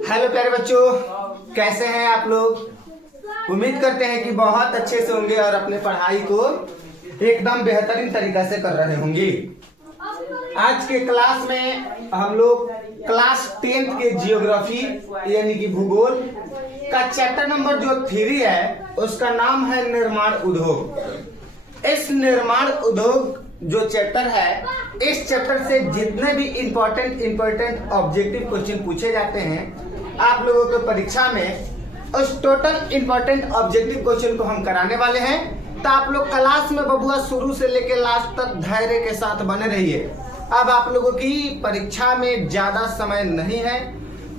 Hello प्यारे बच्चों, कैसे हैं आप लोग। उम्मीद करते हैं कि बहुत अच्छे से होंगे और अपने पढ़ाई को एकदम बेहतरीन तरीका से कर रहे होंगे। आज के क्लास में हम लोग क्लास 10th के जियोग्राफी यानी कि भूगोल का चैप्टर नंबर जो 3 है उसका नाम है निर्माण उद्योग। इस निर्माण उद्योग जो चैप्टर है, इस चैप्टर से जितने भी इंपॉर्टेंट ऑब्जेक्टिव क्वेश्चन पूछे जाते हैं आप लोगों के परीक्षा में, उस टोटल इंपॉर्टेंट ऑब्जेक्टिव क्वेश्चन को हम कराने वाले हैं। तो आप लोग क्लास में बबुआ शुरू से लेकर लास्ट तक धैर्य के साथ बने रहिए। अब आप लोगों की परीक्षा में ज्यादा समय नहीं है,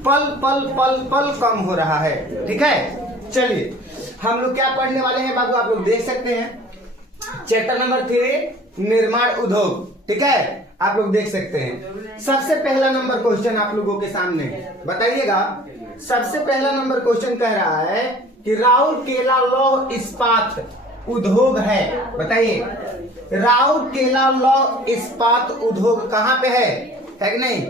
पल पल पल पल कम हो रहा है, ठीक है। चलिए हम लोग क्या पढ़ने वाले हैं बाबू, आप लोग देख सकते हैं चैप्टर नंबर 3 निर्माण उद्योग, ठीक है। आप लोग देख सकते हैं सबसे पहला नंबर क्वेश्चन आप लोगों के सामने बताइएगा। सबसे पहला नंबर क्वेश्चन कह रहा है कि राउरकेला लौह इस्पात उद्योग है। बताइए राउरकेला लौह इस्पात उद्योग कहाँ पे है कि नहीं।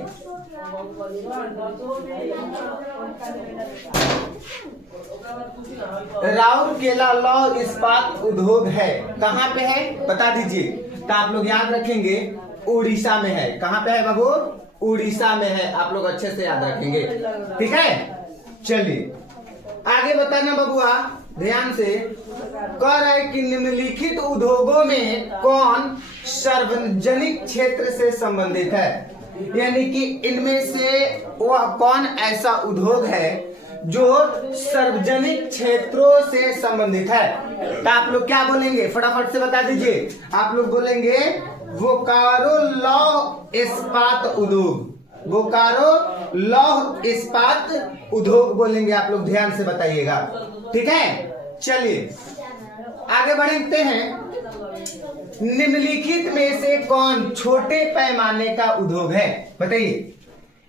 राउरकेला लौह इस्पात उद्योग है, कहाँ पे है बता दीजिए। तो आप लोग याद रखेंगे उड़ीसा में है। कहाँ पे है बाबू, उड़ीसा में है। आप लोग अच्छे से याद रखेंगे, ठीक है। चलिए आगे बताना बबुआ ध्यान से। कह रहा है कि निम्नलिखित उद्योगों में कौन सार्वजनिक क्षेत्र से संबंधित है, यानी कि इनमें से वह कौन ऐसा उद्योग है जो सार्वजनिक क्षेत्रों से संबंधित है। तो आप लोग क्या बोलेंगे फटाफट से बता दीजिए। आप लोग बोलेंगे बोकारो लौह इस्पात उद्योग। बोकारो लौह इस्पात उद्योग बोलेंगे आप लोग, ध्यान से बताइएगा, ठीक है। चलिए आगे बढ़ते हैं। निम्नलिखित में से कौन छोटे पैमाने का उद्योग है, बताइए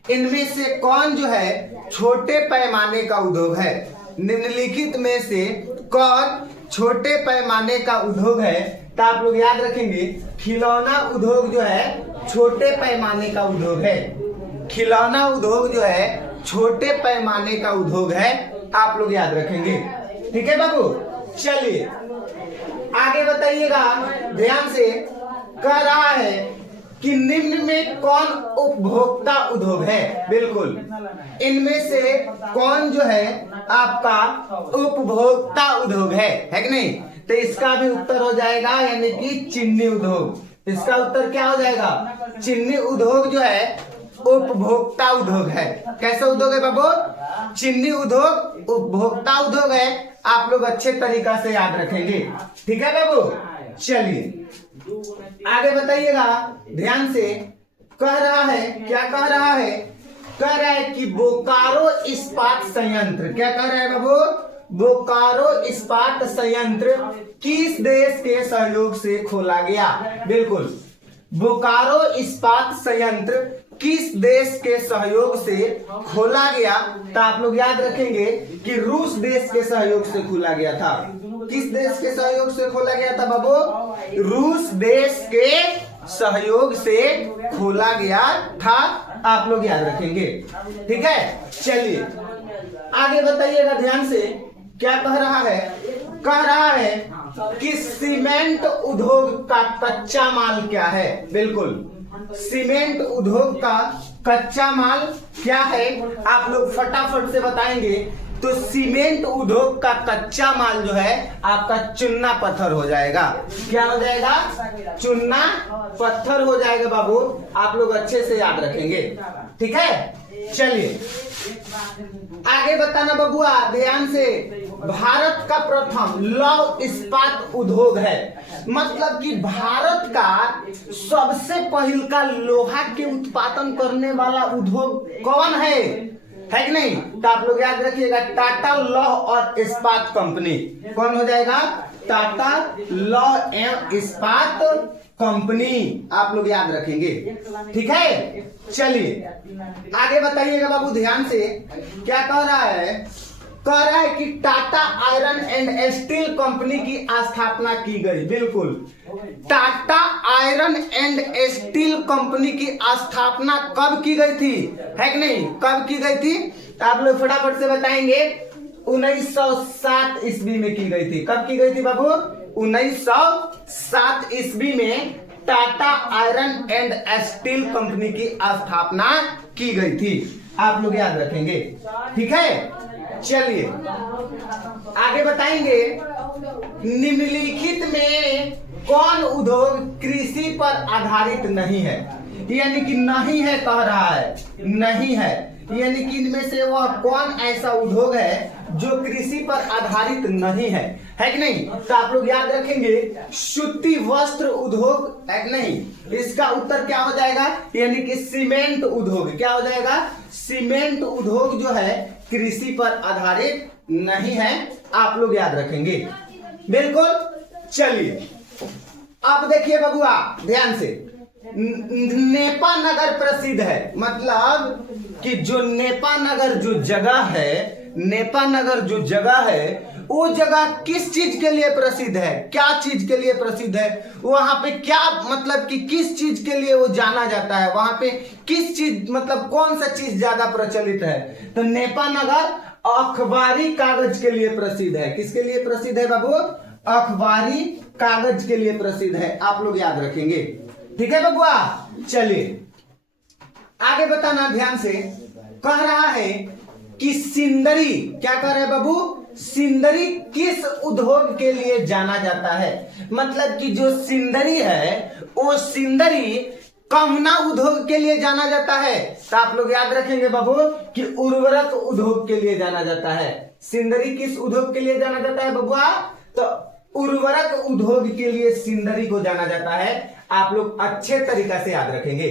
इनमें से कौन जो है छोटे पैमाने का उद्योग है। निम्नलिखित में से कौन छोटे पैमाने का उद्योग है। तो आप लोग याद रखेंगे खिलौना उद्योग जो है छोटे पैमाने का उद्योग है। खिलौना उद्योग जो है छोटे पैमाने का उद्योग है, आप लोग याद रखेंगे, ठीक है बाबू। चलिए आगे बताइएगा ध्यान से। कह रहा है कि निम्न में कौन उपभोक्ता उद्योग है। बिल्कुल इनमें से कौन जो है आपका उपभोक्ता उद्योग है कि नहीं। तो इसका भी उत्तर हो जाएगा यानी कि चीनी उद्योग। इसका उत्तर क्या हो जाएगा, चीनी उद्योग जो है उपभोक्ता उद्योग है। कैसा उद्योग है बाबू, चीनी उद्योग उपभोक्ता उद्योग है। आप लोग अच्छे तरीका से याद रखेंगे, ठीक है बाबू। चलिए आगे बताइएगा ध्यान से। कह रहा है क्या कह रहा है, कह रहा है कि बोकारो इस्पात संयंत्र, क्या कह रहा है बाबू, बोकारो इस्पात संयंत्र किस देश के सहयोग से खोला गया। बिल्कुल बोकारो इस्पात संयंत्र किस देश के सहयोग से खोला गया। तो आप लोग याद रखेंगे कि रूस देश के सहयोग से खोला गया था। किस देश के सहयोग से खोला गया था बाबू, रूस देश के सहयोग से खोला गया था। आप लोग याद रखेंगे, ठीक है। चलिए आगे बताइएगा ध्यान से। क्या कह रहा है, कह रहा है कि सीमेंट उद्योग का कच्चा माल क्या है। बिल्कुल सीमेंट उद्योग का कच्चा माल क्या है, आप लोग फटाफट से बताएंगे। तो सीमेंट उद्योग का कच्चा माल जो है आपका चुन्ना पत्थर हो जाएगा। क्या हो जाएगा, चुन्ना पत्थर हो जाएगा बाबू। आप लोग अच्छे से याद रखेंगे, ठीक है। चलिए आगे बताना बबुआ ध्यान से। भारत का प्रथम लौह इस्पात उद्योग है, मतलब कि भारत का सबसे पहले का लोहा के उत्पादन करने वाला उद्योग कौन है कि नहीं। तो आप लोग याद रखिएगा टाटा लौह और इस्पात कंपनी। कौन हो जाएगा, टाटा लौह एवं इस्पात कंपनी। आप लोग याद रखेंगे, ठीक है। चलिए आगे बताइएगा बाबू ध्यान से। क्या कह रहा है, कह रहा है कि Tata iron and steel company की स्थापना की गई। बिल्कुल, Tata iron and steel company की स्थापना कब की गई थी, है कि नहीं, कब की गई थी? तो आप लोग फटाफट से बताएंगे। 1907 ईस्वी में की गई थी। कब की गई थी बाबू? 1907 ईस्वी में Tata iron and steel company की स्थापना की गई थी। आप लोग याद रखेंगे, ठीक है। चलिए आगे बताएंगे, निम्नलिखित में कौन उद्योग कृषि पर आधारित नहीं है? यानी कि नहीं है कह रहा है, नहीं है, यानी कि इनमें से वह कौन ऐसा उद्योग है जो कृषि पर आधारित नहीं है कि नहीं? तो आप लोग याद रखेंगे, सूती वस्त्र उद्योग है कि नहीं? इसका उत्तर क्या हो जाएगा? यानी कि सीमेंट उद्योग। क्या हो जाएगा? सीमेंट उद्योग जो है कृषि पर आधारित नहीं है। आप लोग याद रखेंगे, बिल्कुल। चलिए अब देखिए बबुआ ध्यान से, नेपा नगर प्रसिद्ध है, मतलब कि जो नेपा नगर जो जगह है, नेपा नगर जो जगह है, वो जगह किस चीज के लिए प्रसिद्ध है? क्या चीज के लिए प्रसिद्ध है? वहां पे क्या मतलब कि किस चीज के लिए वो जाना जाता है? वहां पे किस चीज मतलब कौन सा चीज ज्यादा प्रचलित है? तो नेपा नगर अखबारी कागज के लिए प्रसिद्ध है। किसके लिए प्रसिद्ध है बाबू? अखबारी कागज के लिए प्रसिद्ध है। आप लोग याद रखेंगे, ठीक है बबुआ। चलिए आगे बताना ध्यान से। कह रहा है कि सिंदरी, क्या कह रहा है बाबू? सिंदरी किस उद्योग के लिए जाना जाता है? मतलब कि जो सिंदरी है वो सिंदरी कमना उद्योग के लिए जाना जाता है। तो आप लोग याद रखेंगे बाबू कि उर्वरक उद्योग के लिए जाना जाता है। सिंदरी किस उद्योग के लिए जाना जाता है बबुआ? तो उर्वरक उद्योग के लिए सिंदरी को जाना जाता है। आप लोग अच्छे तरीका से याद रखेंगे।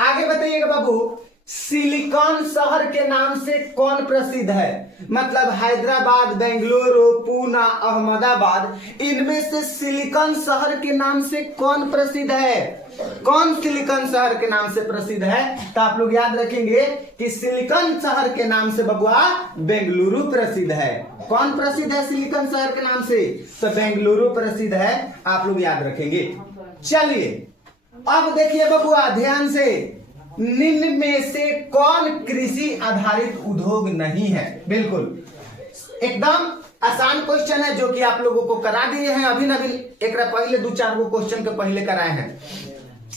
आगे बताइएगा बाबू, सिलिकॉन शहर के नाम से कौन प्रसिद्ध है? मतलब हैदराबाद, बेंगलुरु, पूना, अहमदाबाद, इनमें से सिलिकॉन शहर के नाम से कौन प्रसिद्ध है? कौन सिलिकॉन शहर के नाम से प्रसिद्ध है? तो आप लोग याद रखेंगे कि सिलिकॉन शहर के नाम से बबुआ बेंगलुरु प्रसिद्ध है। कौन प्रसिद्ध है सिलिकॉन शहर के नाम से? तो बेंगलुरु प्रसिद्ध है। आप लोग याद रखेंगे। चलिए अब देखिए बबुआ ध्यान से, निम्न में से कौन कृषि आधारित उद्योग नहीं है? बिल्कुल एकदम आसान क्वेश्चन है जो कि आप लोगों को करा दिए हैं अभी नवीन, एक पहले 2-4 गो क्वेश्चन के पहले कराए हैं।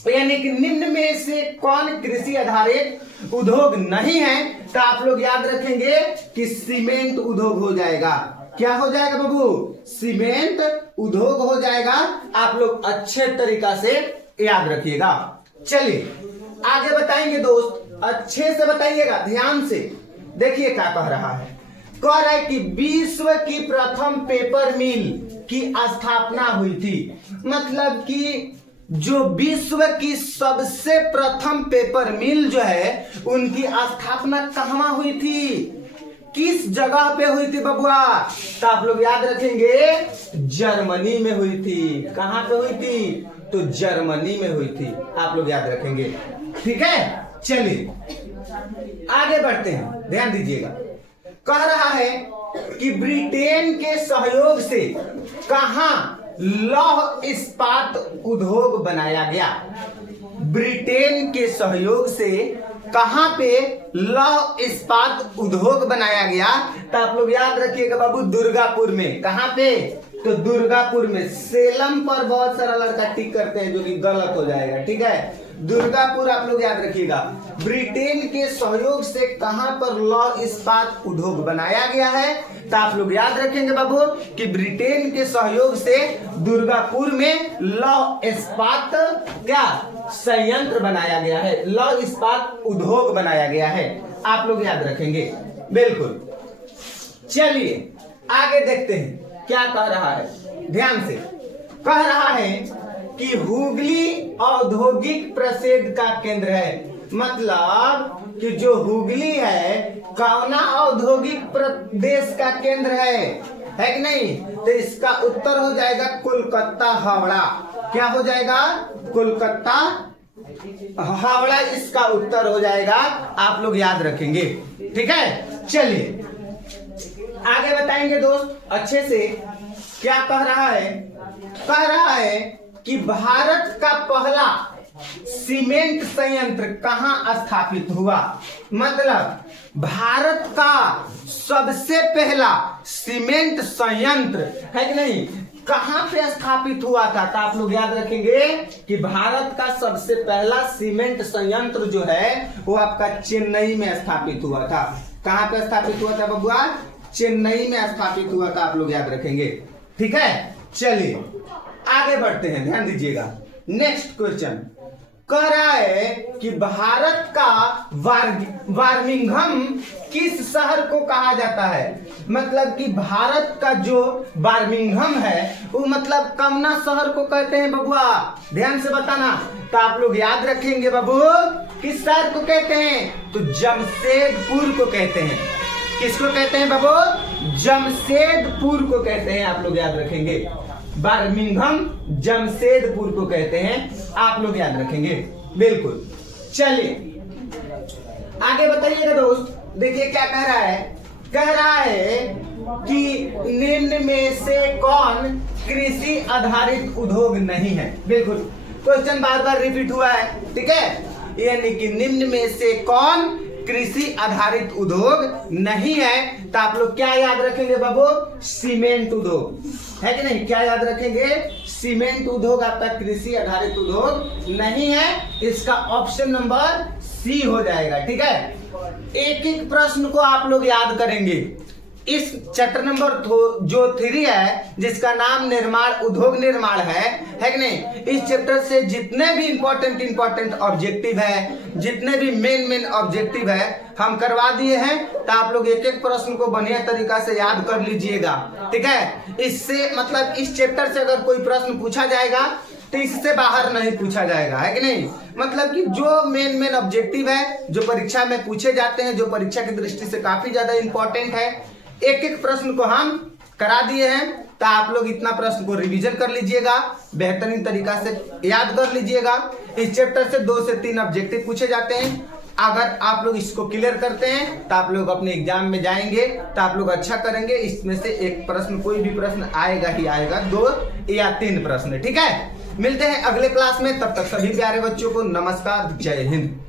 यानी कि निम्न में से कौन कृषि आधारित उद्योग नहीं है? तो आप लोग याद रखेंगे कि सीमेंट उद्योग हो जाएगा। क्या हो जाएगा बाबू? सीमेंट उद्योग हो जाएगा। आप लोग अच्छे तरीका से याद रखिएगा। चलिए आगे बताएंगे दोस्त, अच्छे से बताइएगा ध्यान से। देखिए क्या कह रहा है, कह रहा है कि विश्व की प्रथम पेपर मिल की स्थापना हुई थी। मतलब कि जो विश्व की सबसे प्रथम पेपर मिल जो है उनकी स्थापना कहाँ हुई थी? किस जगह पे हुई थी बबुआ? तो आप लोग याद रखेंगे जर्मनी में हुई थी। कहाँ पे हुई थी? तो जर्मनी में हुई थी। आप लोग याद रखेंगे, ठीक है। चलिए आगे बढ़ते हैं, ध्यान दीजिएगा। कह रहा है कि ब्रिटेन के सहयोग से कहां लौह इस्पात उद्योग बनाया गया? ब्रिटेन के सहयोग से कहां पे लौह इस्पात उद्योग बनाया गया? तो आप लोग याद रखिएगा बाबू दुर्गापुर में। कहां पे? तो दुर्गापुर में। सेलम पर बहुत सारा लड़का टिक करते हैं जो कि गलत हो जाएगा, ठीक है। दुर्गापुर आप लोग याद रखिएगा। ब्रिटेन के सहयोग से कहां पर लौह इस्पात उद्योग बनाया गया है? तो आप लोग याद रखेंगे बाबू कि ब्रिटेन के सहयोग से दुर्गापुर में लौह इस्पात क्या संयंत्र बनाया गया है, लौह इस्पात उद्योग बनाया गया है। आप लोग याद रखेंगे, बिल्कुल। चलिए आगे देखते हैं क्या कह रहा है, ध्यान से। कह रहा है कि हुगली औद्योगिक प्रसिद्ध का केंद्र है। मतलब कि जो हुगली है कौना औद्योगिक प्रदेश का केंद्र है कि नहीं? तो इसका उत्तर हो जाएगा कोलकाता हावड़ा। क्या हो जाएगा? कोलकाता हावड़ा इसका उत्तर हो जाएगा। आप लोग याद रखेंगे, ठीक है। चलिए आगे बताएंगे दोस्त अच्छे से। क्या कह रहा है? कह रहा है कि भारत का पहला सीमेंट संयंत्र कहां स्थापित हुआ। मतलब भारत का सबसे पहला सीमेंट संयंत्र है कि नहीं, कहां पे स्थापित हुआ था? तो आप लोग याद रखेंगे कि भारत का सबसे पहला सीमेंट संयंत्र जो है वो आपका चेन्नई में स्थापित हुआ था। कहां पे स्थापित हुआ था बबुआ? चेन्नई में स्थापित हुआ था। आप लोग याद रखेंगे, ठीक है। चलिए आगे बढ़ते हैं, ध्यान दीजिएगा। नेक्स्ट क्वेश्चन कह रहा है कि भारत का बर्मिंघम किस शहर को कहा जाता है? मतलब कि भारत का जो बर्मिंघम है वो मतलब कमना शहर को कहते हैं बबुआ? ध्यान से बताना। तो आप लोग याद रखेंगे बाबू, किस शहर को कहते हैं? तो जमशेदपुर को कहते हैं। किसको कहते हैं बाबू? जमशेदपुर को कहते हैं। आप लोग याद रखेंगे, बर्मिंघम जमशेदपुर को कहते हैं। आप लोग याद रखेंगे, बिल्कुल। चलिए आगे बताइएगा दोस्त। देखिए क्या कह रहा है? कह रहा है कि निम्न में से कौन कृषि आधारित उद्योग नहीं है? बिल्कुल, क्वेश्चन बार बार रिपीट हुआ है, ठीक है। यानी कि निम्न में से कौन कृषि आधारित उद्योग नहीं है? तो आप लोग क्या याद रखेंगे बाबू? सीमेंट उद्योग, है कि नहीं? क्या याद रखेंगे? सीमेंट उद्योग आपका कृषि आधारित उद्योग नहीं है। इसका ऑप्शन नंबर सी हो जाएगा, ठीक है। एक एक प्रश्न को आप लोग याद करेंगे। इस चैप्टर नंबर जो 3 है, जिसका नाम निर्माण उद्योग निर्माण है कि नहीं, इस चैप्टर से जितने भी इंपॉर्टेंट ऑब्जेक्टिव है, जितने भी मेन ऑब्जेक्टिव है, हम करवा दिए हैं। तो आप लोग एक एक प्रश्न को बढ़िया तरीका से याद कर लीजिएगा, ठीक है। इससे मतलब इस चैप्टर से अगर कोई प्रश्न पूछा जाएगा तो इससे बाहर नहीं पूछा जाएगा, है कि नहीं। मतलब कि जो मेन ऑब्जेक्टिव है, जो परीक्षा में पूछे जाते हैं, जो परीक्षा की दृष्टि से काफी ज्यादा इंपॉर्टेंट है, एक एक प्रश्न को हम करा दिए हैं। तो आप लोग इतना प्रश्न को रिवीजन कर लीजिएगा, बेहतरीन तरीका से याद कर लीजिएगा। इस चैप्टर से 2 से 3 ऑब्जेक्टिव पूछे जाते हैं। अगर आप लोग इसको क्लियर करते हैं तो आप लोग अपने एग्जाम में जाएंगे तो आप लोग अच्छा करेंगे। इसमें से एक प्रश्न, कोई भी प्रश्न आएगा ही आएगा, 2 या 3 प्रश्न, ठीक है। मिलते हैं अगले क्लास में, तब तक सभी प्यारे बच्चों को नमस्कार, जय हिंद।